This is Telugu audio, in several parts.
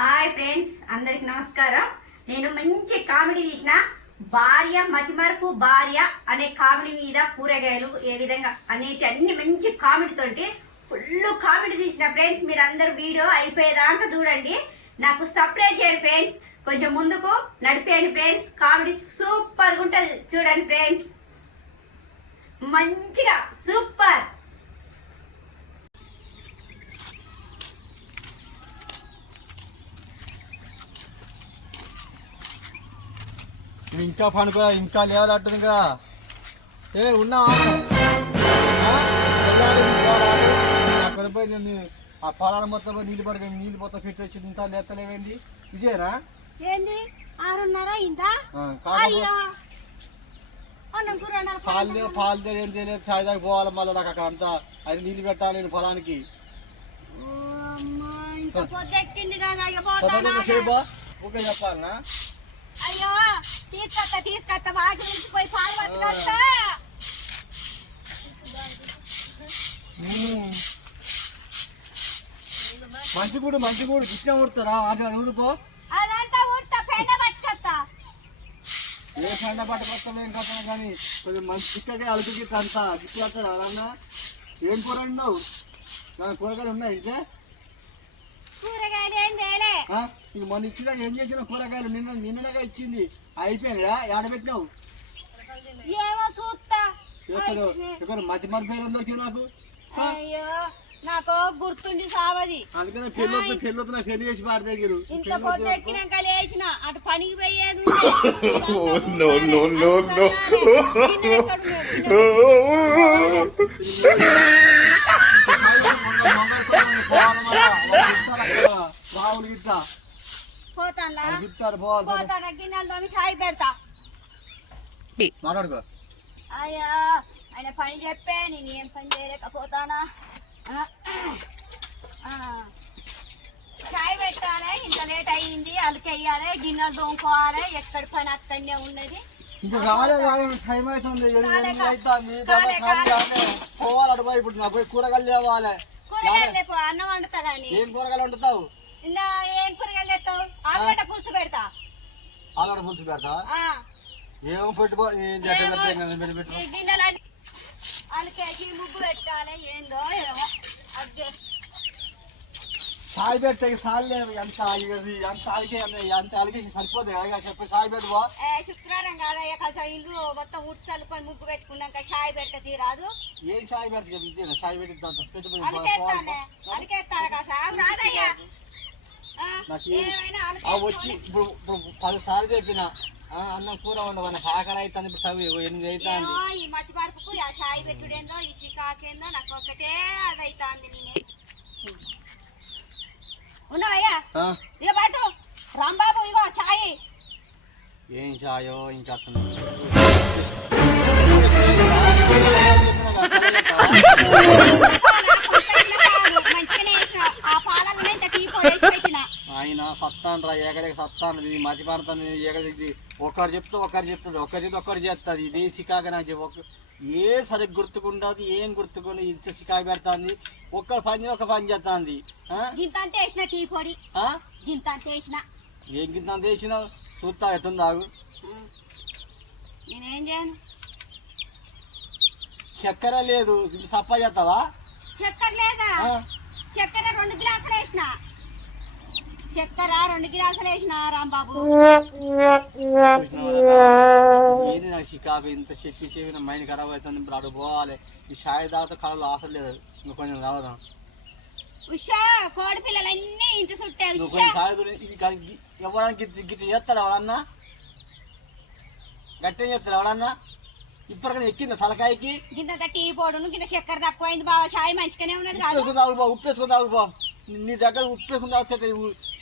హాయ్ ఫ్రెండ్స్ అందరికి నమస్కారం. నేను మంచి కామెడీ తీసిన భార్య మతిమరుపు భార్య అనే కామెడీ మీద కూరగాయలు ఏ విధంగా అనేటి అన్ని మంచి కామెడీతోటి ఫుల్ కామెడీ తీసిన ఫ్రెండ్స్ మీరు అందరు వీడియో అయిపోయేదాకా చూడండి. నాకు సపరేట్ చేయండి ఫ్రెండ్స్ కొంచెం ముందుకు నడిపేయండి ఫ్రెండ్స్. కామెడీ సూపర్గా ఉంటుంది చూడండి ఫ్రెండ్స్. మంచిగా సూపర్. నువ్వు ఇంకా పనుకో ఇంకా లేవాలంటుంది ఇంకా. ఏ ఉన్నావా. అక్కడ పోయి నేను ఆ పొలాల మొత్తం నీళ్ళు పడుకొని నీళ్ళు మొత్తం పెట్టి వచ్చి ఇంత లేస్తలేవేంది ఇదేనా? ఏంది? ఆరున్నర. పాలు పాలు ఏం తెలియదు సాయి దాకా పోవాలి మళ్ళీ నాకు అక్కడ అంతా. అది నీళ్ళు పెట్టాలి నేను పొలానికి. ఓ అమ్మా, ఇంత పొద్దెక్కింది కదా ఇక పోతానా? పొద్దున్న సేపు ఊకే చెప్పాలనా అయ్యో తీసుకొస్తా తీసుకొస్తా వాటి నుంచి పోయి పాలు పట్టుకొస్తా మంచి కూడా మంచి కూడా కృష్ణ ఊడుతారా అట్లా ఊడిపో అదంతా ఊడ్తా పెండ పట్టుకొస్తా. ఏ పట్టుకొస్తాం ఏం కథ కానీ కొంచెం మంచి చిక్కగా అలుపు గిట్ట అంతా గిట్లు వస్తాడు ఏం కూర ఉన్నావు కూరగాయలు ఉన్నాయి ఇంట్లో? కూరగాయలు ఏం తేలే నీకు మొన్న ఇచ్చినా ఏం చేసిన కూరగాయలు నిన్న నిన్నగా ఇచ్చింది అయిపోయినా ఆడబెట్టినావు ఏమో చూస్తా ఎక్కడ ఎక్కడ మతి దొరికి నాకు? అయ్యో నాకు గుర్తుండి సావది అందుకనే పెళ్ళి వద్దు పెళ్ళి వద్దు పెళ్ళి చేసి దగ్గర ఇంత పొద్దెక్కినాక లేచిన అటు పనికి పోయేది. బావులు పోతాన్లా గిట్టారు పోవాలి పోతానా గిన్నెలు తోమి చాయ్ పెడతా. మాట్లాడుకో. అయ్యా ఆయన పని చెప్పే నేను ఏం పని చేయలేకపోతానా? ఆ, ఆ. చాయ్ పెట్టాలి ఇంత లేట్ అయ్యింది అలకెయ్యాలి గిన్నెలు తోముకోవాలి ఎక్కడి పని అక్కడనే ఉన్నది. ఇంకా టైం అవుతుంది ఎనిమిది అవుతుంది. పోవాలి అటు ఇప్పుడు కూరగాయలు తేవాలి. కూరగాయలు అన్నం వండుతా కానీ. ఏం కూరగాయలు వండుతావు? ఏం కూరగాయలు ఆలుగడ్డ పులుసు పెడతా. ఆలుగడ్డ పులుసు పెడతా ఆ, ఏమో పెట్టుకో ఏం పెట్టి పెట్టు ముగ్గు పెట్టాలి. ఏందో ఏమో. సాయి పెడితే సాలే ఎంత ఇది ఎంత అలిగే ఎంత అలిగేసి సరిపోతుంది కదా చెప్పి సాయి పెట్టుకో ఏ, శుక్రవారం కాదయ్యా కొంచెం ఇల్లు మొత్తం ఉట్టి చల్లుకొని ముగ్గు పెట్టుకున్నాక చాయ్ పెడితే తీరాదు. ఏం సాయి పెడితే సాయి పెట్టి పెట్టుకుని అలికేస్తానే. రాదయ్యా. నాకు ఆ వచ్చి. ఇప్పుడు ఇప్పుడు పది సార్లు చెప్పిన అన్నం కూర ఉండవని ఆకలి అవుతుంది ఇప్పుడు చదువు ఎనిమిది అవుతుంది ఈ మట్టి పరుపుకు ఆ చాయ్ పెట్టుడేందో ఈ చికాకేందో నాకు ఒకటే అది అవుతుంది నేనే ఉన్నావయ్యా? ఇక పట్టు రాంబాబు ఇగో చాయ్. ఏం చాయో ఇంకా అతను ఆ పాలలోనే ఇంత టీ పొడి వేసి పెట్టిన. ఆయన సత్తాను రా ఏకడికి సత్తాను. ఇది మతి పడతాను ఏకడికి ఒకరు చెప్తే ఒకరు చెప్తుంది ఒకరు చెప్తే ఒకరు చేస్తుంది. ఇదే సికాక నాకు చెప్పు. ఏ సరిగ్గా గుర్తుకుంటుంది ఏం గుర్తుకుని ఇంత సికాకు పెడుతుంది. ఒక్కరు పని ఒక పని చేస్తుంది. గింత అంతే వేసిన టీ పొడి. గింత అంతే వేసిన. ఏం చూస్తా ఎట్టుందాగు నేనేం చేయను? చక్కెర లేదు. సప్ప చేస్తావా? చక్కెర లేదా? చక్కెర రెండు గ్లాసులు వేసిన. చక్కెర రెండు గ్లాసులు వేసిన రాంబాబు. ఏంది నాకు చికాకు ఇంత చెప్పి చెప్పి నా మైండ్ ఖరాబ్ అవుతుంది. ఇప్పుడు అడు పోవాలి. ఈ షాయి దాకా కళలో ఆశ లేదు. నువ్వు కొంచెం కావదాం ఉషా కోడి పిల్లలన్నీ ఇంటి చుట్టే నువ్వు కొంచెం సాయి ఇది కాదు, ఎవరానికి గిట్ట గిట్ట చేస్తాడు ఎవడన్నా ఇప్పటికైనా ఎక్కిందా తలకాయకి? గింత టీ పొడును గింత చక్కెర తక్కువైంది బావ. చాయ్ మంచిగానే ఉన్నది కాదు. ఉప్పేసుకుని తాగు బా ఉప్పేసుకుని తాగు బా నీ దగ్గర ఉప్పేసుకుని తాగు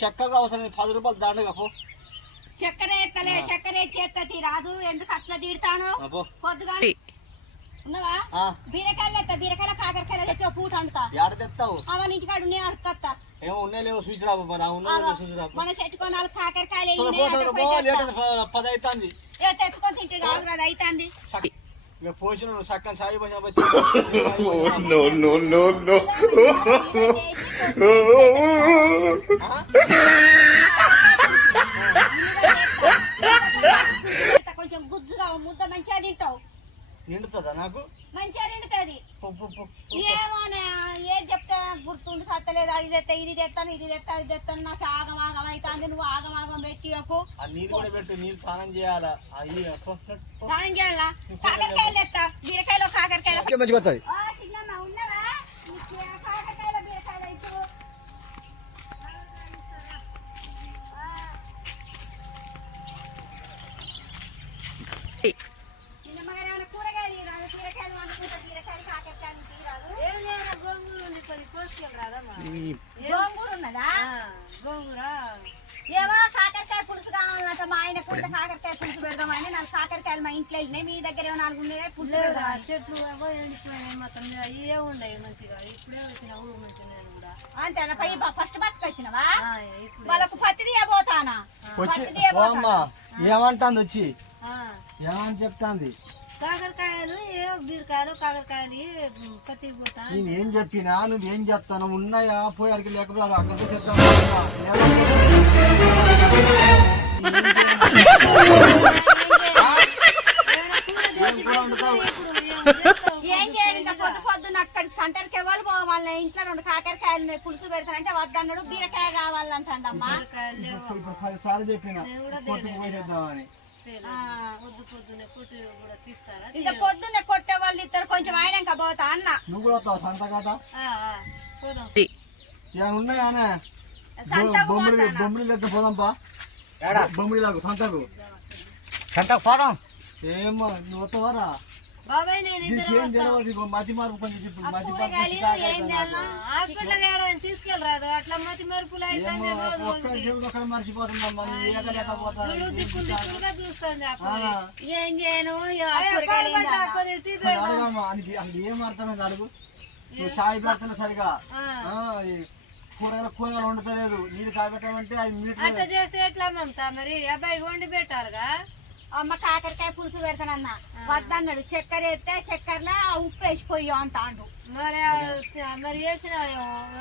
చక్కెర అవసరం. పది రూపాయలు దండగా పో. చక్కెర ఎత్తలే చక్కెర ఎత్తి రాదు ఎందుకు అట్లా తీడతాను? పొద్దుగా ఉన్నవా? ఆ, బీరకాయలు తెస్తా బీరకాయల కాకరకాయలు తెచ్చి పూట వండుతా ఏడ తెస్తావు అవన్న ఇంటికాడ ఉన్నాయి అడుగుతా ఏమో ఉన్నాయి లేవు చూసిరాబు ఉన్నాయి లేవో చూసిరాబు మన చెట్టుకొని నాలుగు కాకరకాయలు పో, పోసిన సక్కన సాయి పోసిన నో నో. కొంచెం గుజ్జుగా ముద్ద మంచిగా తింటావు. నిండుతుందా నాకు? మంచిగా నిండుతుంది. ఏమోనే చెప్తా గుర్తుండి సత్తలేదు అది తెస్తా ఇది తెస్తాను ఇది తెస్తా అది తెస్తాను నాకు ఆగం ఆగం నువ్వు ఆగం ఆగం పెట్టి పెట్టు స్నానం చేయాలా? స్నానం చేయాలా? కాకరకాయలు తెస్తా బీరకాయలు కాకరకాయలు. చిన్నమ్మ గోంగూర ఉన్నదా గోంగూర. ఏమో కాకరకాయ పులుసు మా ఆయన కూడా కాకరకాయ పులుసు పెడదామని. నాకు కాకరకాయలు మా ఇంట్లో వెళ్ళినాయి మీ దగ్గర ఏమైనా నాలుగు ఉన్నాయి. పులుసు లేవురా పెడదామని. చెట్లు ఏవో ఎండిపోయినాయి మొత్తం ఇవే ఉండవు మంచిగా. ఇప్పుడే వచ్చిన ఊరు మంచిగా నేను కూడా అంతేనా పై ఫస్ట్ వచ్చినవా? వాళ్ళకు పత్తి తీయబోతానా? పత్తి ఏమంటాంది వచ్చి? ఆ, ఏమని చెప్తాంది? కాకరకాయలు ఏ బీరకాయలు కాకరకాయలు పత్తి పోతా నేను ఏం చెప్పినా నువ్వు ఏం చెప్తాను ఉన్నాయా? పోయి అడిగి లేకపోతే అక్కడికి చెప్తాను ఏం చేయాలి? ఇంకా పొద్దు పొద్దున్న అక్కడికి సెంటర్కి ఎవరు పోవాలి? ఇంట్లో రెండు కాకరకాయలు పులుసు పెడతానంటే వద్దన్నాడు బీరకాయ ఇప్పుడు పదిసార్లు చెప్పిన ఇంకా పొద్దున్నే కొట్టే వాళ్ళు ఇద్దరు కొంచెం అయినాక పోతా అన్న. నువ్వు కూడా వస్తావు సంతకాట ఉన్నాయానే బొమ్మడి? బొమ్మడి దగ్గర పోదాంపా బొమ్మడి దాకు సంతకు. సంతకు పోదాం. ఏమో నువ్వు వస్తావారా బాబాయ్ నేను ఇద్దరు మతి మార్పు కొంచెం మతి ఏం? హాస్పిటల్ తీసుకెళ్ళరాదు. అట్లా మతి మరుపులు అయితే మర్చిపోతుందమ్మా చేయను? అర్థమైంది అడుగు. నువ్వు షాయి పెడుతున్నా సరిగా. కూరగాయలు కూరగాయలు వండుతలేదు. నీళ్ళు కాబెట్టమంటే అది మీటర్ అట్లా చేస్తే ఎట్లా మమతా మరి? అబ్బాయి వండి పెట్టారుగా అమ్మ కాకరకాయ పులుసు పెడతానన్న. వద్దన్నాడు. చక్కెర వేస్తే చక్కెరలో ఉప్పు వేసిపోయి అంటాడు. మరి ఆ- మరి వేసిన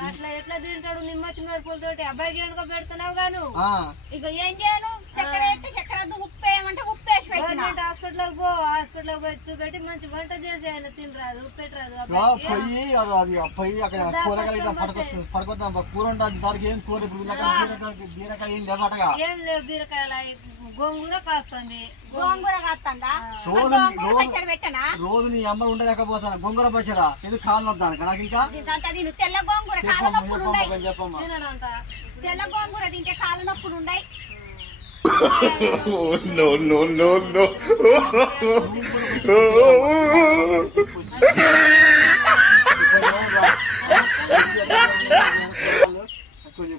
అట్లా ఎట్లా తింటాడు నిమ్మతి మిరపలతోటి అబ్బాయికి ఎందుకో పెడుతున్నావు గాను? ఆ, ఇక ఏం చేయను? చక్కెర వేస్తే చక్కెర ఉప్పు వేయమంటే ఉప్పు వేసి గవర్నమెంట్ హాస్పిటల్ పో హాస్పిటల్ పోయి చూపెట్టి మంచి వంట చేసి ఆయన తినరాదు ఉప్పు పెట్టరాదు అది అక్కడ కూరగాయలు పడుకొస్తుంది పడుకొద్దాం కూర ఉంటుంది దానికి ఏం కూర బీరకాయ బీరకాయ లేవు బీరకాయలు అవి గోంగూర కాస్తుంది. గోంగూర కాస్తుందా? రోజు గోంగూర రోజు పచ్చడి పెట్టనా? రోజు నీ అమ్మ ఉండలేకపోతాను. గొంగర పచ్చడా? ఇది కాలు వద్దాను నాకు ఇంకా? ఇదంతా తిను. తెల్ల గోంగూర కాళ్ళ చెప్పమ్మా నొప్పులు చెప్పమ్మా ఉన్నాయి. కొంచెం చెప్పమ్మా. తినడంట తెల్ల గోంగూర తింటే కాళ్ళ నొప్పులు ఉన్నాయి. Oh, no, no, no, no.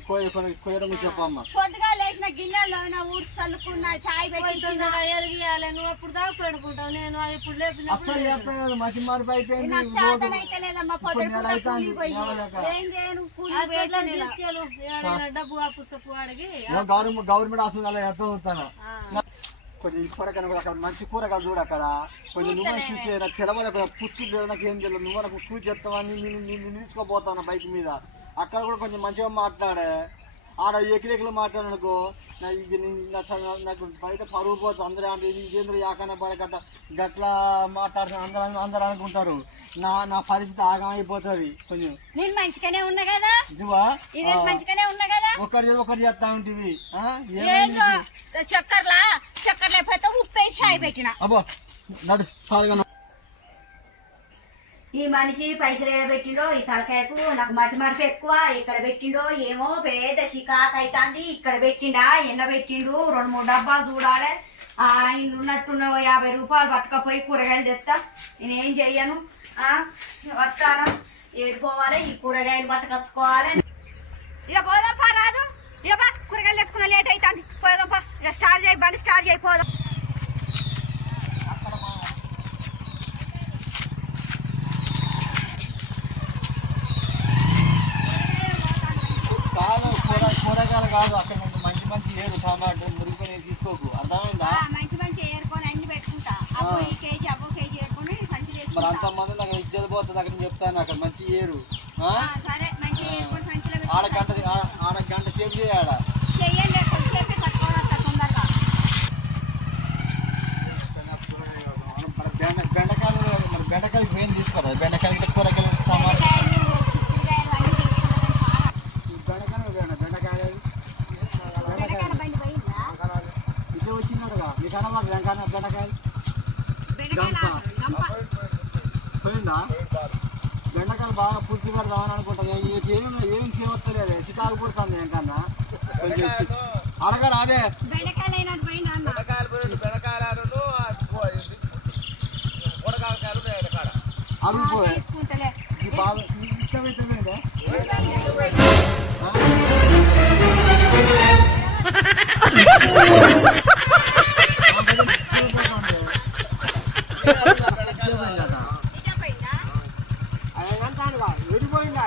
కోయ కోయడం చెప్పమ్మా. పొద్దుగా లేచిన గిన్నెలో ఊడ్చి చల్లుకున్న చాయ్ పెట్టి తొందరగా ఎరిగియాలి నువ్వు అప్పుడు దాకా పెడుకుంటావు? నేను అది ఇప్పుడు లేపినప్పుడు అస్సలు చేస్తాను కదా మసి మార్పు అయిపోయింది నాకు శాతం అయితే లేదమ్మా పొద్దు ఇప్పుడు నెల పూట కూలి అవుతుంది, పోయి. లేవలేక. ఏం చేయను? కూలి హాస్పిటల్ తీసుకెళ్ళు? ఏడైనా డబ్బు ఆ పుస్తకు అడిగి గవర్నమెంట్ గవర్నమెంట్ హాస్పిటల్ ఉంటాను కొంచెం కూరగాయలు అక్కడ మంచి కూరగాయలు చూడు అక్కడ. కొంచెం నువ్వు చూసి నాకు తెలవదు అక్కడ పుచ్చు నాకు ఏం తెలియదు నువ్వు నాకు చూసి చెప్తావని నేను నేను నిలుచుకోపోతాను బైక్ మీద? అక్కడ కూడా కొంచెం మంచిగా మాట్లాడే. ఆడ ఎకిరెకిలు మాట్లాడనుకో నాకు బయట పరుగు పోతుంది అందరూ అంటే ఇదేంద్ర యాకన బరకట్ట గట్లా మాట్లాడుతున్న అందరూ అందరూ అనుకుంటారు. నా నా పరిస్థితి ఆగం అయిపోతుంది కొంచెం. నేను మంచిగానే ఉన్నా కదా? ఇదివా? ఇదే మంచిగానే ఉన్నా కదా? ఒకటి ఒకటి చేస్తా నీకు? చక్కర్లా చక్కెర లేకపోతే ఉప్పు వేసి చాయ్ పెట్టిన. అబ్బో నడు చాలుగా ఈ మనిషి పైసలు ఏడ పెట్టిండో? ఈ తలకాయకు నాకు మతి మరపు ఎక్కువ. ఇక్కడ పెట్టిండో ఏమో పెద్ద చికాకు అవుతుంది ఇక్కడ పెట్టిండా? ఎన్న పెట్టిండు? రెండు మూడు డబ్బాలు చూడాలి. ఆ, ఆయన ఉన్నట్టున్న యాభై రూపాయలు పట్టుకపోయి కూరగాయలు తెస్తా నేనేం చెయ్యను? ఆ, వస్తాను. ఏడిపోవాలి ఈ కూరగాయలు పట్టుకొచ్చుకోవాలి. ఇక పోదాం రాదు ఇక కూరగాయలు తెచ్చుకున్న లేట్ అవుతుంది పోదాం ఇక స్టార్ట్ చేయి బండి స్టార్ట్ చేయిపోదాం పోదాం కాదు కూర కూరగాయలు కాదు అక్కడ నుంచి మంచి మంచి ఏడు టమాటో మురిగిపోయి తీసుకోకు. అర్థమైందా? మంచి మంచి ఏరుకొని అన్ని పెట్టుకుంటా. అబ్బో ఈ కేజీ అబ్బో కేజీ ఏరుకొని సంచి మరి వేసుకుంటా అంతమంది నాకు ఇజ్జత పోతుంది అక్కడ చెప్తాను అక్కడ మంచి ఏరు. సరే మంచి ఏరుకొని సంచిలో ఆడ గంట ఆడ- గంట సేపు చేయాడ చెయ్యండి తొందరగా. బెండకాయలు మన బెండకాయలు ఏం తీసుకోరా? బెండకాయలు కూరగాయలు టమాటో బెండకాయలు, చిక్కుడుకాయలు అన్నీ తీసుకుంటాను. ఈ బెండకాయలు నీ కనబడదు వెంకన్న బెండకాయలు బెండకాయల గంప పోయిందా బెండకాయలు పులుసు పెడదామని అనుకుంటాను. ఏమి ఏమి చేయవస్తలేదు చికాకు పుడుతుంది వెంకన్న కొంచెం అడగరా అదే తీసుకుంటలే. ఈ బాగా ఇష్టమైతే నిజం పోయిందా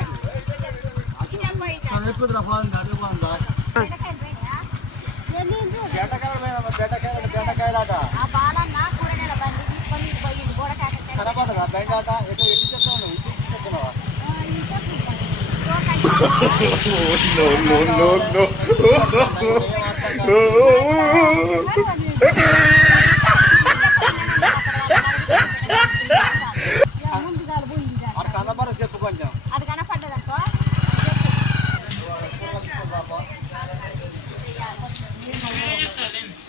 నిజం పోయిందా ఎప్పుడు రఫాలి అడిగిపోయిందా బెండకాయలు పోయినాయా బెండకాయలు బెండకాయలు బెండకాయలాట ఆ బాలన్న కూరగాయల బండి తీసుకొని ఇటు పోయింది గోడకాయ కనపడదా బెండాట? ఎటు ఎటు చెప్తాను ఇటు ఇటు చెప్తున్నావా no, no, no, no. ముందుగా పోయింది అక్కడ కనపడ చెప్పు కొంచెం. అది కనపడ్డదనుకో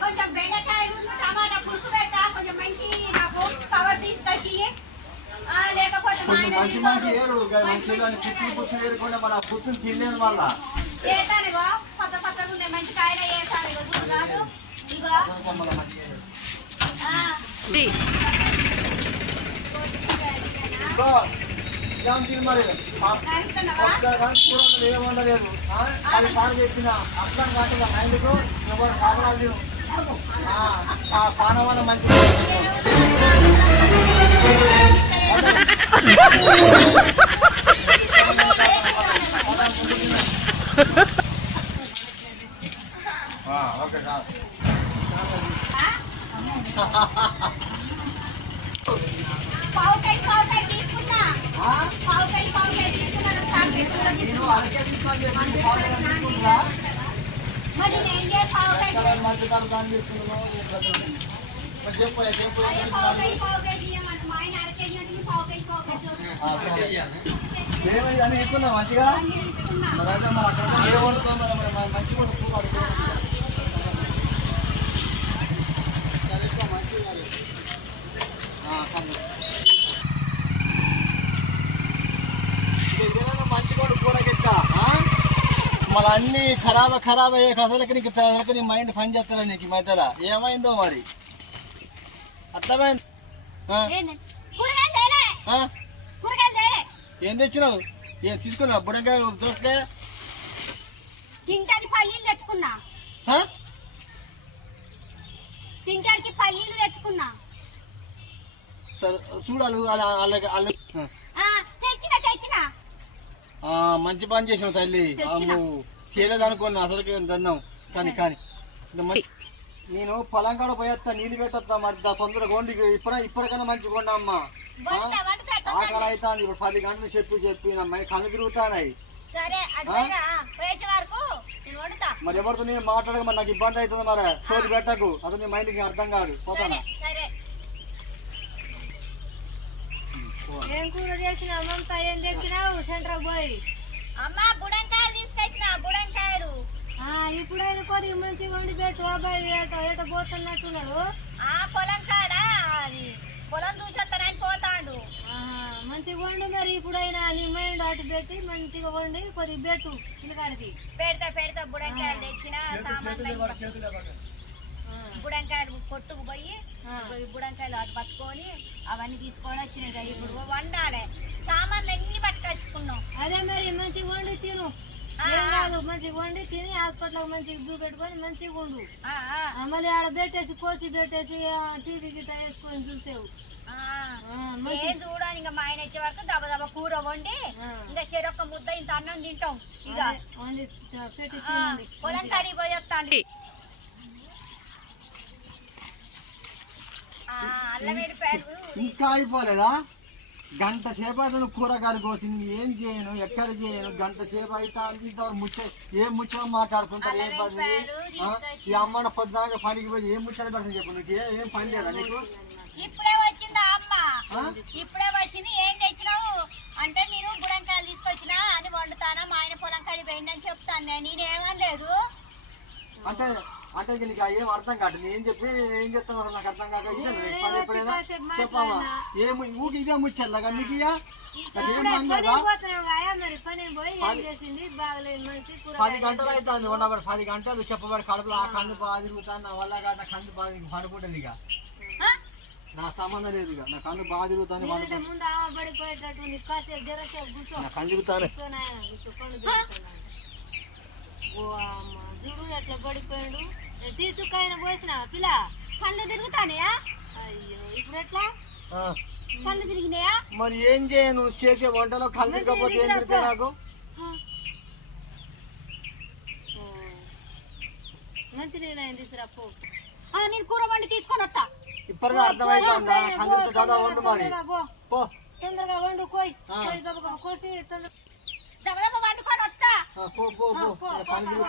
కొంచెం బెండకాయలు టమాటా పులుసు పెడతా కొంచెం మంచి నాకు కవర్ తీసుకొచ్చి లేకపోతే మంచి మంచి. ఏరు. మంచి పుచ్చులు పుచ్చులు ఏరుకుంటే మన పుచ్చులు తినలేదు మళ్ళా ఏతానిగో కొత్త కొత్తగా మంచి కాయలు ఏతానిగో ఇగో. మంచి ఏరు. ఆ, మరి కూరలు ఏముండలేదు అది పాడు చెప్పిన అర్థం కాదు మైండ్కు ఎవరు కాపడాలు ఆ, ఆ పాన వల్ల మంచి ఓకే సార్ పావుకాయ పావుకాయ తీసుకున్నా పావుకాయ పావుకాయ తీసుకున్నాను చాక్లెట్ కూడా నేను తీసుకున్నా. అరకే తీసుకొని చెప్పి పాలు తీసుకుంటా మరి నేను ఏ పావుకాయ మంచి కాదు దాన్ని తీసుకున్నాను మరి చెప్పు చెప్పు అయ్యో, పావుకాయ పావుకాయ తీయమంట మా ఆయన అరకేజీ అంటే పావుకాయ పావుకాయ చూడు. ఏమైంది? అని మంచిగా? మరి అయితే మరి అక్కడ ఏ వండుతాం మరి మరి మరి మంచిగా వండుకోవాలి మళ్ళీ అన్ని ఖరాబ్ ఖరాబ్ అయ్యే కథలకి నీకు అసలుకి నీ మైండ్ పని చేస్తారా నీకు ఈ మధ్యలో. ఏమైందో మరి? అర్థమైంది ఆ? ఏంది? కూరగాయలు తేలే ఆ? కూరగాయలు తేలే ఏం తెచ్చినావు? ఏం తీసుకున్నావు? బుడంకాయ దోసకాయ? తింటానికి పల్లీలు తెచ్చుకున్నా? తింటానికి పల్లీలు తెచ్చుకున్నా. సరే చూడాలి అలా అలాగే అలా తెచ్చిన తెచ్చిన. మంచి పని చేసినావు తల్లి. చేయలేదు అనుకున్నా అసలుకి దన్నాం కానీ కానీ నేను పొలం కాడ పోయేస్తా నీళ్ళు పెట్టొస్తా మరి తొందరగా ఇప్పుడు ఇప్పటికైనా మంచి కొండ అమ్మా ఆకలి అవుతుంది ఇప్పుడు పది గంటలు చెప్పి చెప్పి నా మై కళ్ళు తిరుగుతానాయి మరి ఎవరితో నేను మాట్లాడక మరి నాకు ఇబ్బంది అవుతుంది మరి. సోది పెట్టకు. అసలు నీ మైండ్కి అర్థం కాదు. పోతానా? సరే ఏం కూర చేసినావు మమత ఏం తెచ్చినావు? సెంటర్ పోయి. అమ్మ బుడంకాయలు తీసుకొచ్చిన బుడంకాయలు. ఆ, ఇప్పుడైనా కొద్దిగా మంచిగా వండి పెట్టు అబ్బాయి పోతున్నట్టున్నాడు. ఆ పొలం కాడ అది? పొలం చూసొస్తానని పోతాడు. మంచిగా వండు మరి. ఇప్పుడైనా నీ మైండ్ అటు పెట్టి మంచిగా వండి కొద్దిగా పెట్టు పిల్లకాడికి పెడతా పెడతా. బుడంకాయలు తెచ్చిన సామాన్లు బుడంకాయలు కొట్టుకు పోయి పోయి బుడంకాయలు అటు పట్టుకొని అవన్నీ తీసుకొని వచ్చినాయి ఇప్పుడు వండాలి. సామాన్లు అన్ని పట్టుకొచ్చుకున్నాం అదే మరి మంచిగా వండి తిను. కాదు మంచిగా వండి తిని హాస్పిటల్ మంచిగా చూపెట్టుకొని మంచిగా ఉండు ఆ, ఆ, ఆ, మళ్ళీ ఆడ పెట్టేసి కోసి పెట్టేసి టీవీ గిట్ట వేసుకొని చూసేవు. ఏం చూడని ఇంకా మా ఆయన వచ్చే వరకు దబ దబ కూర వండి. ఇంకా చెరొక్క ముద్ద ఇంత అన్నం తింటాం. ఇక. పొలం కాడికి పోయి వస్తాండి అల్లం ఎల్లిపాయలు ఇంకా అయిపోలేదా? గంట సేపు అయితే నువ్వు కూరగాయలు కోసి నేను ఏం చేయను? ఎక్కడ చేయను? గంట సేపు అయితే ఇంతవరకు ముచ్చ ఏం ముచ్చట మాట్లాడుకుంటారు ఏం పని? ఆ? ఈ అమ్మన పొద్దుదాకా పనికి పోయి ఏం ముచ్చట పెడతాను చెప్పు నీకు? ఏ- ఏం పని లేదా నీకు? ఇప్పుడే వచ్చిందా అమ్మ? ఇప్పుడే వచ్చింది. ఏం తెచ్చినావు? అంటే నేను బుడంకాయలు తీసుకొచ్చినా అని వండుతానా? మా ఆయన పొలం కాడి పోయిందని చెప్తాను నేనేమనలేదు. అంటే అంటే నీకు ఏం అర్థం కాదు. నేను ఏం చెప్పి ఏం చెప్తాను అసలు నాకు అర్థం కాక ఎప్పుడైనా ఏం ఊకి ఇదే ముచ్చట్లా? మీకు ఇక పది గంటలు అవుతుంది ఉండబడి పది గంటలు చెప్పబడి కడుపులో ఆ కన్ను బాగా తిరుగుతాను నా వల్ల కాదు నా కన్ను బాగా పడుకుంటుంది ఇక. ఆ? నా సంబంధం లేదు ఇక. నా కన్ను బాగా తిరుగుతాను నీ తిరుగుతాను. కళ్ళు అమ్మ చూడు ఎట్లా పడిపోయాడు. తీసుకాయన పోసిన పిల్ల కళ్ళు తిరుగుతానయా? అయ్యో ఇప్పుడు ఎట్లా? కళ్ళు తిరిగినాయా? మరి ఏం చేయను చేసే వంటలో కళ్ళు తిరగకపోతే ఏం తిరుగుతాయి నాకు. మంచి నీళ్ళు అయింది తీసుకురాపో ఆ, నేను కూర వండి తీసుకొని వస్తా. ఇప్పటికే కళ్ళు తిరుగుతా దాదా వండు మరి పో తొందరగా వండు కోయి కోసి తొందరగా వండుకొని వస్తా పో పో పో పో, కళ్ళు